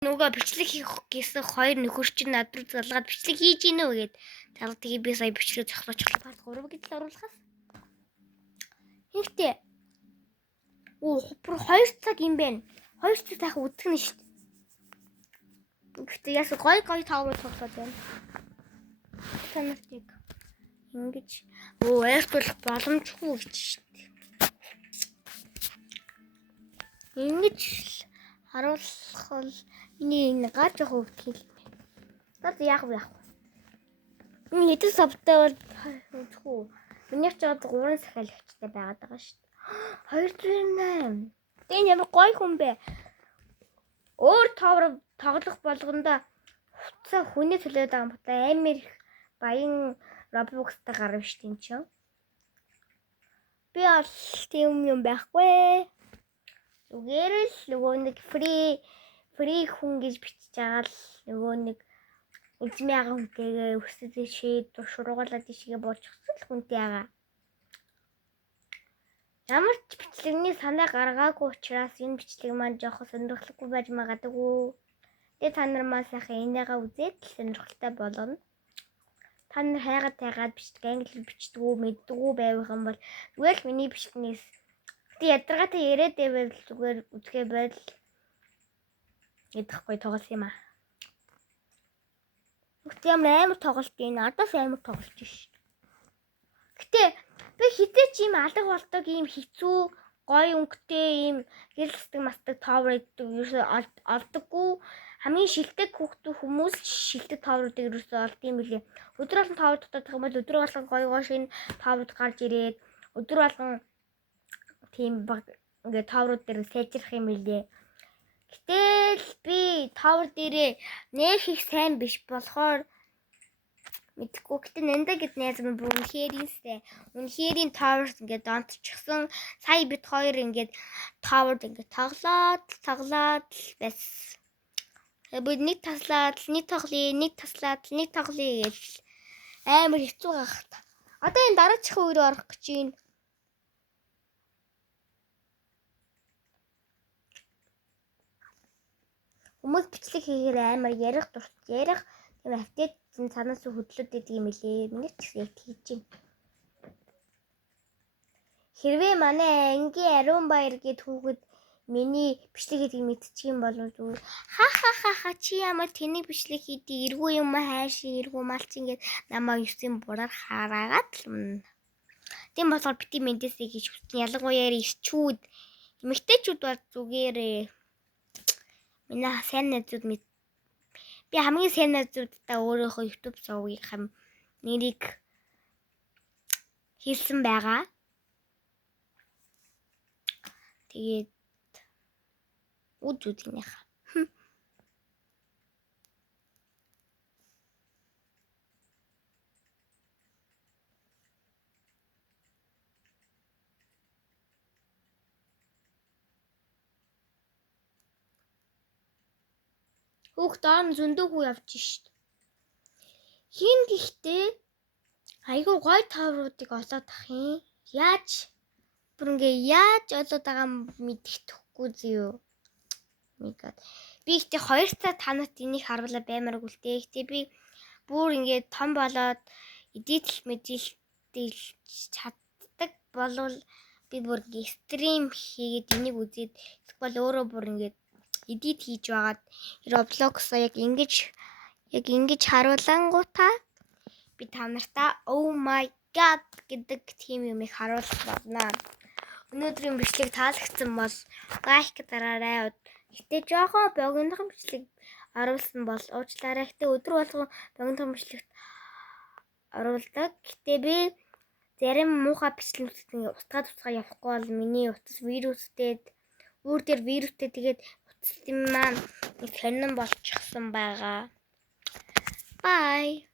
Нөгөө бичлэг хийх гэсэн хоёр нөхөр чинь над руу залгаад бичлэг хийж гинэ үү гэд. Залгаад тэгээ би сая бичлэг зогсооч бат 3 гэдэл оруулахаас. Хэрэгтэй. Бүр 2 цаг юм байна. 2 цаг тахаа үзэх нь шүү дээ. Гэхдээ яс гой тавруу тоглоод байна. Танартыг ингэж айлтуулах боломжгүй гэж шүү дээ. Ингэж харуулах бол энэ гар жоох өвдөх юм. Тат яах вэ? Энэ хэдэн савтай бол үзэхгүй. Миний ч одоо 3 сахиалагчтай байгаад байгаа шүү дээ. 208. Тэ ямар гой хүн бэ? Өөр тавар тоглох болгонда хуцаа хүнээ төлөөд байгаа юм бота амар их баян Roblox-тай гарав шүү дээ чинь. Би бол тийм юм байхгүй. Зүгээр л нөгөө нэг free хүн гэж бичиж байгаа л нөгөө нэг эзэмээ ага хүнтэйгээ өсөж шээ дуршруулаад ишгээ буулчихсан л хүнтэй байгаа. Ямар ч бичлэгний санаа гаргаагүй учраас энэ бичлэг маань жоох сонирхолтой байж магадгүй. Тэгээ та нар маань сайхан энийгээ үзээд л сонирхолтой болгоно. Та нар хайгаад бичлэг англи бичдэггүй мэддэггүй байвах юм бол зүгээр л миний бичлэгнээс ядаргаатай яриад байвал зүгээр үзгээ байл ядэхгүй тоглосон юм аа. Гэхдээ амар тоглолт энэ адаас амар тоглож шээ. Гэтэ би хизээч ийм алга болдог ийм хэцүү гой өнгөтэй ийм гэрэлсдэг мастдаг товр иддэг ерөөсөө олдоггүй. Хамгийн шилдэг хүмүүс шилдэг товруудыг ерөөсөө олд юм билээ. Өдөр болгон товр дотоод юм бол өдөр болгон гой шинэ товрууд гарч ирээд өдөр болгон тийм ингээд товрууд дээр сайжрах юм билээ. Гэтэл би товр дээрээ нэх их сайн биш болохоор мэдхгүй. Гэтэ нэнда гэд найз минь бүр үнэхэрийн товр ингээд донтчихсан. Сая бид хоёр ингээд товрд ингээд тоглоод бас бид нэг таслаад нэг тоглоё гэж амар хэцүү гахт. Одоо энэ дараачихын үеэр орох гэж байна. Хүмүүс бичлэг хийхээр амар ярих тийм автет цанаас хөдлөд идэг юм лээ. Миний ч их хийж байна. Хэрвээ манай ангийн Ариун Баяр гээд хүүхэд миний бичлэг хийдгийг мэдчих юм бол зүгээр ха чи ямар тэнийг бичлэг хийдэг эргүү юм хайшин эргүү малчин гээд намайг 9-ийн бураар хараагаад л. Тийм болохоор бити мэндээсэй гэж хүссэн. Ялангуяа ирчүүд эмэгтэйчүүд бол зүгээрээ миний сайн найзууд би хамгийн сайн найзуудтай өөрийнхөө YouTube сувгийнхаа нэрийг хэлсэн байгаа. Тэгээд үзүүдгийнх. Хүүхд доор нь зөндөөгүй явж шít. Хин гэхдээ айгүй гой товруудыг олоод ах юм. Яаж олоод байгаа мэддэхгүй зөө. Мигад. Би ихтэй 2 цаг танад энийг харуулаад баймааргүй л дээ. Гэтэ би бүр ингээд том болоод эдит мэдээлэл чаддаг болвол би бүр стрим хийгээд энийг үзээд эсвэл өөрөө бүр ингээд эдит хийж байгаад Roblox-а яг ингэж харуулангуудаа би та нартаа oh my god гэдэг тийм юмыг харуулах болно. Өнөөдрийн бичлэг таалагдсан бол лайк дараарай. Гэтэ жоохон богинохон бичлэг оруулсан бол уучлаарай. Гэтэ өдөр болгон богинохон бичлэгт оруулдаг. Гэтэ би зарим муухай бичлэгүүдэд ингээ утгаа явахгүй бол миний утас вирустэй тэгээд утас юм маань сонирн болчихсон байгаа. Bye.